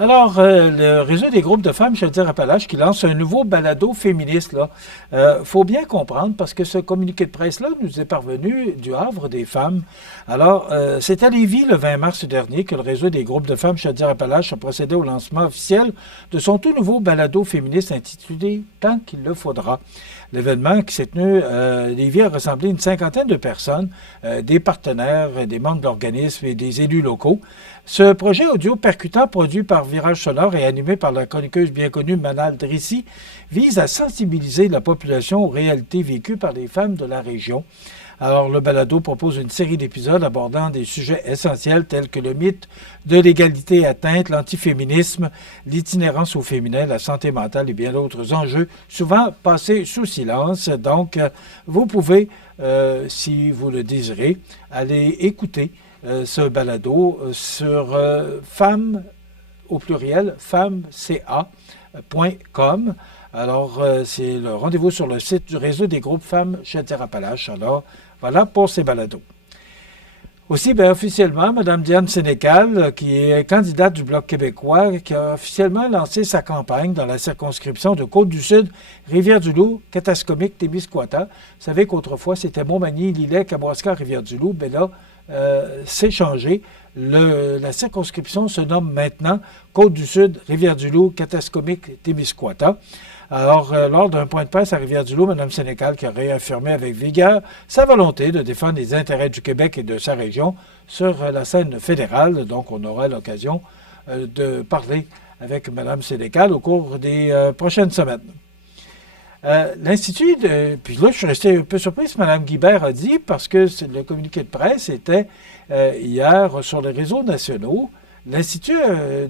Alors, le réseau des groupes de femmes Chaudière-Appalaches qui lance un nouveau balado féministe, là. Faut bien comprendre parce que ce communiqué de presse-là nous est parvenu du Havre des femmes. Alors, c'est à Lévis le 20 mars dernier que le réseau des groupes de femmes Chaudière-Appalaches a procédé au lancement officiel de son tout nouveau balado féministe intitulé Tant qu'il le faudra. L'événement qui s'est tenu à Lévis a rassemblé une cinquantaine de personnes, des partenaires, des membres d'organismes et des élus locaux. Ce projet audio percutant, produit par Virage Sonore et animé par la chroniqueuse bien connue Manal Drissi, vise à sensibiliser la population aux réalités vécues par les femmes de la région. Alors, le balado propose une série d'épisodes abordant des sujets essentiels tels que le mythe de l'égalité atteinte, l'antiféminisme, l'itinérance au féminin, la santé mentale et bien d'autres enjeux, souvent passés sous silence. Donc, vous pouvez, si vous le désirez, aller écouter ce balado sur femmes, au pluriel, femmeca.com. Alors, c'est le rendez-vous sur le site du réseau des groupes femmes Chaudière-Appalaches. Alors, voilà pour ces balados. Aussi, bien, officiellement, Mme Diane Sénécal, qui est candidate du Bloc québécois, qui a officiellement lancé sa campagne dans la circonscription de Côte-du-Sud, Rivière-du-Loup, Katascomique, Témiscouata. Vous savez qu'autrefois, c'était Montmagny, Lillet, Kamouraska, Rivière-du-Loup. Bien là, c'est changé. La circonscription se nomme maintenant Côte-du-Sud, Rivière-du-Loup, Katascomique, Témiscouata. Alors, lors d'un point de presse à Rivière-du-Loup, Mme Sénécal qui a réaffirmé avec vigueur sa volonté de défendre les intérêts du Québec et de sa région sur la scène fédérale. Donc, on aura l'occasion de parler avec Mme Sénécal au cours des prochaines semaines. L'Institut, puis là, je suis resté un peu surpris ce que Mme Guibert a dit, parce que le communiqué de presse était hier sur les réseaux nationaux. L'Institut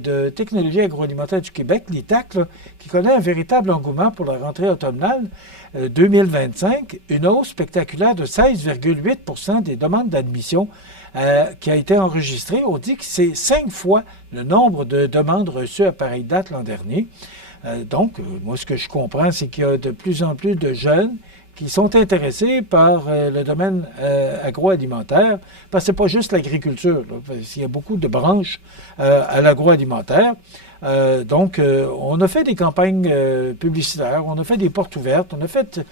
de technologie agroalimentaire du Québec, l'ITAC, là, qui connaît un véritable engouement pour la rentrée automnale 2025, une hausse spectaculaire de 16,8 % des demandes d'admission qui a été enregistrée. On dit que c'est 5 fois le nombre de demandes reçues à pareille date l'an dernier. Donc, moi, ce que je comprends, c'est qu'il y a de plus en plus de jeunes qui sont intéressés par le domaine agroalimentaire, parce que ce n'est pas juste l'agriculture, il y a beaucoup de branches à l'agroalimentaire. Donc, on a fait des campagnes publicitaires, on a fait des portes ouvertes, on a fait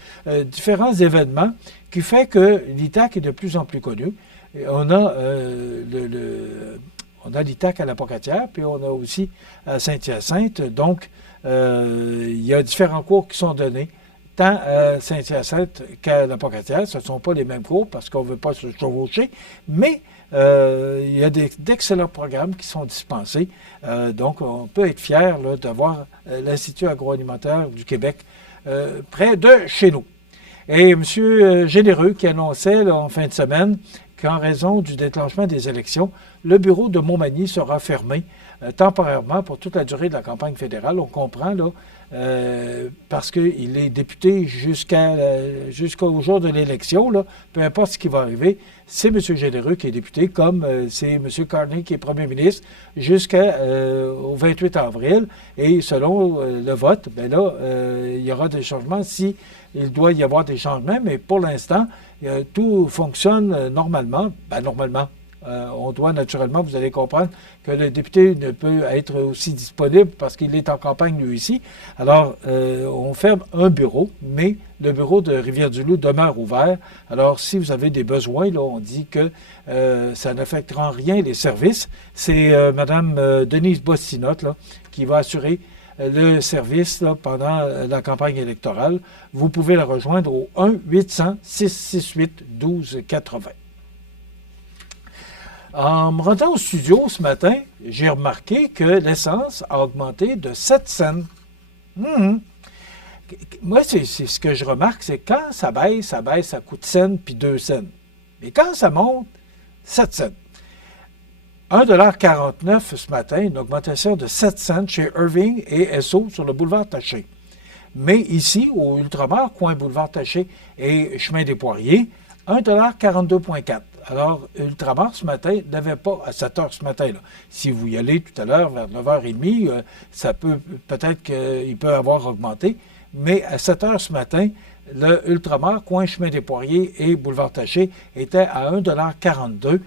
différents événements qui fait que l'ITAC est de plus en plus connu. Et on a on a l'ITAC à la Pocatière, puis on a aussi à Saint-Hyacinthe. Donc, il y a différents cours qui sont donnés, tant à Saint-Hyacinthe qu'à la Pocatière. Ce ne sont pas les mêmes cours parce qu'on ne veut pas se chevaucher, mais il y a d'excellents programmes qui sont dispensés. Donc, on peut être fier là, d'avoir l'Institut agroalimentaire du Québec près de chez nous. Et M. Généreux qui annonçait là, en fin de semaine qu'en raison du déclenchement des élections, le bureau de Montmagny sera fermé temporairement pour toute la durée de la campagne fédérale. On comprend, là, parce qu'il est député jusqu'au jour de l'élection, là, peu importe ce qui va arriver, c'est M. Généreux qui est député, comme c'est M. Carney qui est premier ministre jusqu'au 28 avril. Et selon le vote, bien là, il y aura des changements si il doit y avoir des changements, mais pour l'instant, tout fonctionne normalement. Ben, normalement. On doit naturellement, vous allez comprendre, que le député ne peut être aussi disponible parce qu'il est en campagne, lui aussi. Alors, on ferme un bureau, mais le bureau de Rivière-du-Loup demeure ouvert. Alors, si vous avez des besoins, là, on dit que ça n'affectera en rien les services. C'est Mme Denise Bostinotte là, qui va assurer le service là, pendant la campagne électorale. Vous pouvez la rejoindre au 1-800-668-1280. En me rendant au studio ce matin, j'ai remarqué que l'essence a augmenté de 7 cents. Moi, c'est ce que je remarque, c'est quand ça baisse, ça coûte cents puis 2 cents. Mais quand ça monte, 7 cents. 1,49 $ ce matin, une augmentation de 7 cents chez Irving et Esso sur le boulevard Taché. Mais ici, au Ultramar, coin boulevard Taché et chemin des Poiriers, 1,42,4 $. Alors, Ultramar, ce matin, n'avait pas, à 7 heures ce matin, là. Si vous y allez tout à l'heure, vers 9h30, ça peut-être qu'il peut avoir augmenté. Mais à 7 heures ce matin, le Ultramar, coin chemin des Poiriers et boulevard Taché, était à 1,42 $.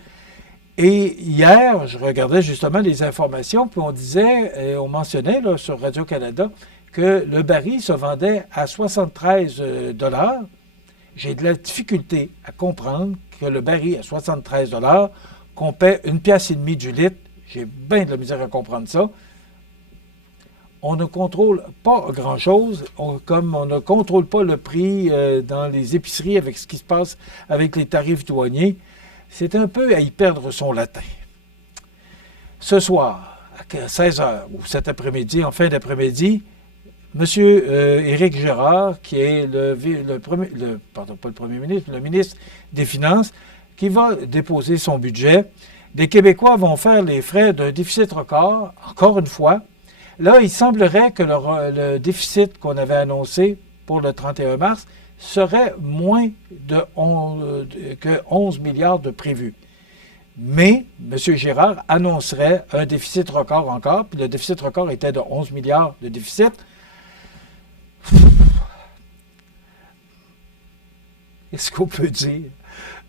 Et hier, je regardais justement les informations, puis on disait, et on mentionnait là, sur Radio-Canada, que le baril se vendait à 73 $. J'ai de la difficulté à comprendre que le baril à 73 $, qu'on paie 1,5 piastre du litre. J'ai bien de la misère à comprendre ça. On ne contrôle pas grand-chose, comme on ne contrôle pas le prix dans les épiceries avec ce qui se passe avec les tarifs douaniers. C'est un peu à y perdre son latin. Ce soir, à 16h ou cet après-midi, en fin d'après-midi, M. Éric Girard, qui est le ministre des Finances, qui va déposer son budget. Les Québécois vont faire les frais d'un déficit record, encore une fois. Là, il semblerait que le déficit qu'on avait annoncé pour le 31 mars serait moins que 11 milliards de prévus. Mais M. Girard annoncerait un déficit record encore, puis le déficit record était de 11 milliards de déficit. Qu'est-ce qu'on peut dire?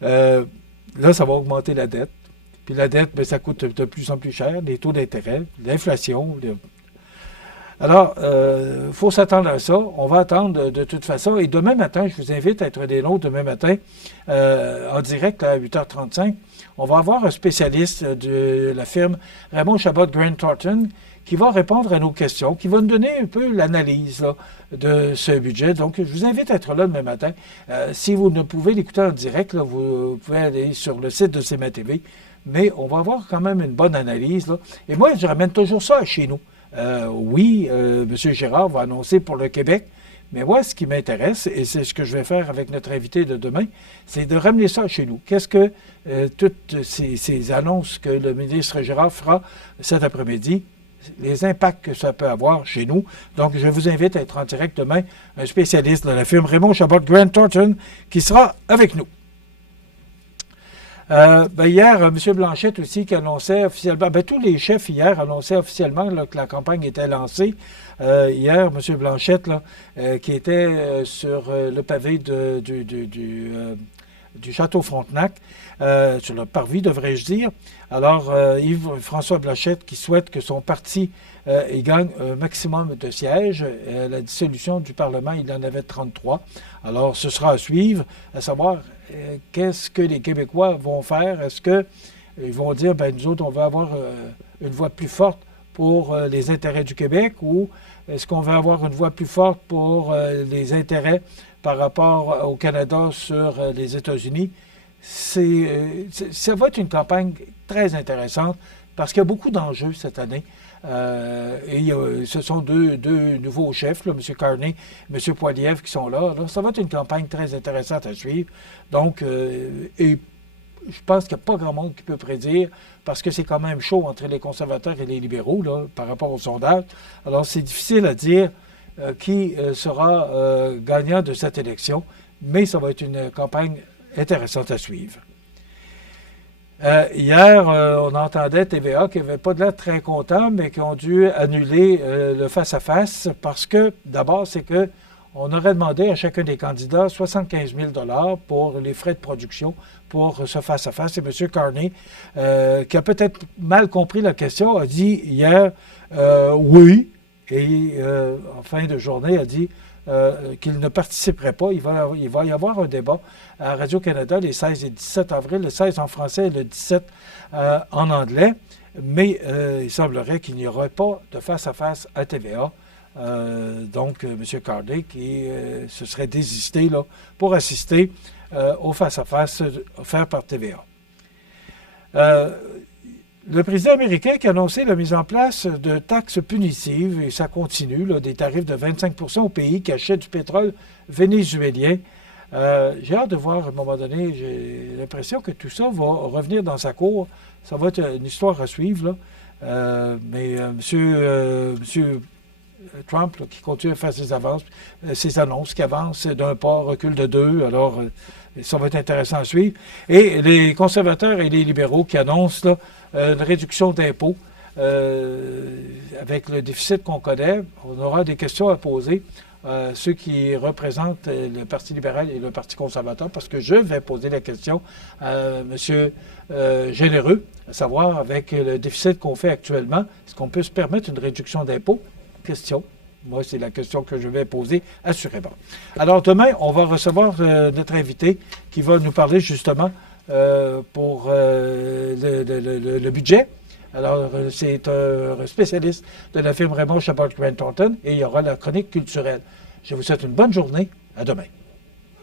Là, ça va augmenter la dette. Puis la dette, bien, ça coûte de plus en plus cher, les taux d'intérêt, l'inflation. Alors, il faut s'attendre à ça. On va attendre de toute façon. Et demain matin, je vous invite à être des nôtres demain matin, en direct à 8h35. On va avoir un spécialiste de la firme Raymond Chabot Grant Thornton qui va répondre à nos questions, qui va nous donner un peu l'analyse de ce budget. Donc, je vous invite à être là demain matin. Si vous ne pouvez l'écouter en direct, là, vous pouvez aller sur le site de CMA TV. Mais on va avoir quand même une bonne analyse, là. Et moi, je ramène toujours ça chez nous. Oui, M. Girard va annoncer pour le Québec, mais moi, ce qui m'intéresse, et c'est ce que je vais faire avec notre invité de demain, c'est de ramener ça chez nous. Qu'est-ce que toutes ces annonces que le ministre Girard fera cet après-midi, les impacts que ça peut avoir chez nous. Donc, je vous invite à être en direct demain, un spécialiste de la firme Raymond Chabot Grant Thornton qui sera avec nous. Hier, M. Blanchette aussi qui annonçait officiellement, tous les chefs hier annonçaient officiellement là, que la campagne était lancée. Hier, M. Blanchette, là, qui était sur le pavé du Château Frontenac, sur le parvis, devrais-je dire. Alors, Yves-François Blanchette qui souhaite que son parti il gagne un maximum de sièges. La dissolution du Parlement, il en avait 33. Alors, ce sera à suivre, à savoir qu'est-ce que les Québécois vont faire. Est-ce qu'ils vont dire, nous autres, on va avoir une voix plus forte pour les intérêts du Québec, ou est-ce qu'on va avoir une voix plus forte pour les intérêts par rapport au Canada sur les États-Unis? Ça va être une campagne très intéressante parce qu'il y a beaucoup d'enjeux cette année. Ce sont deux nouveaux chefs, là, M. Carney, M. Poilievre, qui sont là. Ça va être une campagne très intéressante à suivre. Donc, et je pense qu'il n'y a pas grand monde qui peut prédire, parce que c'est quand même chaud entre les conservateurs et les libéraux là, par rapport au sondage. Alors, c'est difficile à dire qui sera gagnant de cette élection, mais ça va être une campagne intéressante à suivre. Hier, on entendait TVA qui n'avait pas de l'air très content, mais qui ont dû annuler le face-à-face parce que, d'abord, c'est que on aurait demandé à chacun des candidats 75 000 $ pour les frais de production pour ce face-à-face. Et M. Carney, qui a peut-être mal compris la question, a dit hier oui, et en fin de journée a dit qu'il ne participerait pas. Il va y avoir un débat à Radio-Canada les 16 et 17 avril, le 16 en français et le 17 en anglais, mais il semblerait qu'il n'y aurait pas de face-à-face à TVA. Donc, M. Carney qui se serait désisté là, pour assister au face-à-face offert par TVA. Le président américain qui a annoncé la mise en place de taxes punitives, et ça continue, là, des tarifs de 25 % aux pays qui achètent du pétrole vénézuélien. J'ai hâte de voir, à un moment donné, j'ai l'impression que tout ça va revenir dans sa cour. Ça va être une histoire à suivre, là. Mais M. Trump, là, qui continue à faire ses annonces, qui avancent d'un pas, recule de deux. Alors, ça va être intéressant à suivre. Et les conservateurs et les libéraux qui annoncent là, une réduction d'impôts avec le déficit qu'on connaît. On aura des questions à poser ceux qui représentent le Parti libéral et le Parti conservateur, parce que je vais poser la question à M. Généreux, à savoir, avec le déficit qu'on fait actuellement, est-ce qu'on peut se permettre une réduction d'impôts? Question. Moi, c'est la question que je vais poser assurément. Alors, demain, on va recevoir notre invité qui va nous parler justement pour le budget. Alors, c'est un spécialiste de la firme Raymond Chabot Grant Thornton et il y aura la chronique culturelle. Je vous souhaite une bonne journée. À demain.